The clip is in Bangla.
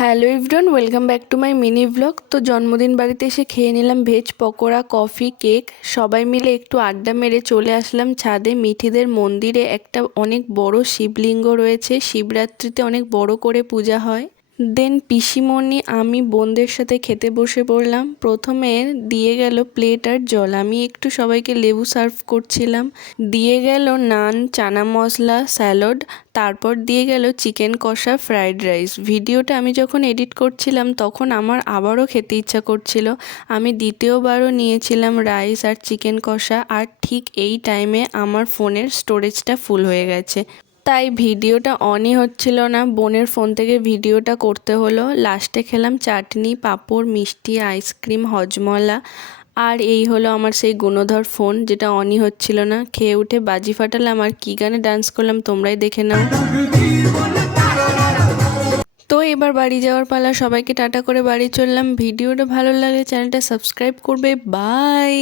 Hello everyone, welcome back to my mini blog. তো জন্মদিন বাড়িতে এসে খেয়ে নিলাম ভেজ পকোড়া, কফি, কেক। সবাই মিলে একটু আড্ডা মেরে চলে আসলাম ছাদে। মিঠিদের মন্দিরে একটা অনেক বড় শিবলিঙ্গ রয়েছে, শিবরাত্রিতে অনেক বড় করে পূজা হয়। দেন পিসিমণি, আমি বোনদের সাথে খেতে বসে পড়লাম। প্রথমে দিয়ে গেল প্লেট আর জল, আমি একটু সবাইকে লেবু সার্ভ করছিলাম। দিয়ে গেল নান, চানা মশলা, স্যালাড, তারপর দিয়ে গেল চিকেন কষা, ফ্রাইড রাইস। ভিডিওটা আমি যখন এডিট করছিলাম তখন আমার আবারও খেতে ইচ্ছা করছিল। আমি দ্বিতীয়বারও নিয়েছিলাম রাইস আর চিকেন কষা, আর ঠিক এই টাইমে আমার ফোনের স্টোরেজটা ফুল হয়ে গেছে, তাই ভিডিওটা অনই হচ্ছিল না। বোনের ফোন থেকে ভিডিওটা করতে হলো। লাস্টে খেলাম চাটনি, পাঁপড়, মিষ্টি, আইসক্রিম, হজমলা। আর এই হলো আমার সেই গুণধর ফোন, যেটা অনই হচ্ছিল না। খেয়ে উঠে বাজি ফাটালাম আর কী গানে ডান্স করলাম তোমরাই দেখে নাও। তো এবার বাড়ি যাওয়ার পালা, সবাইকে টাটা করে বাড়ি চললাম। ভিডিওটা ভালো লাগলে চ্যানেলটা সাবস্ক্রাইব করবে। বাই।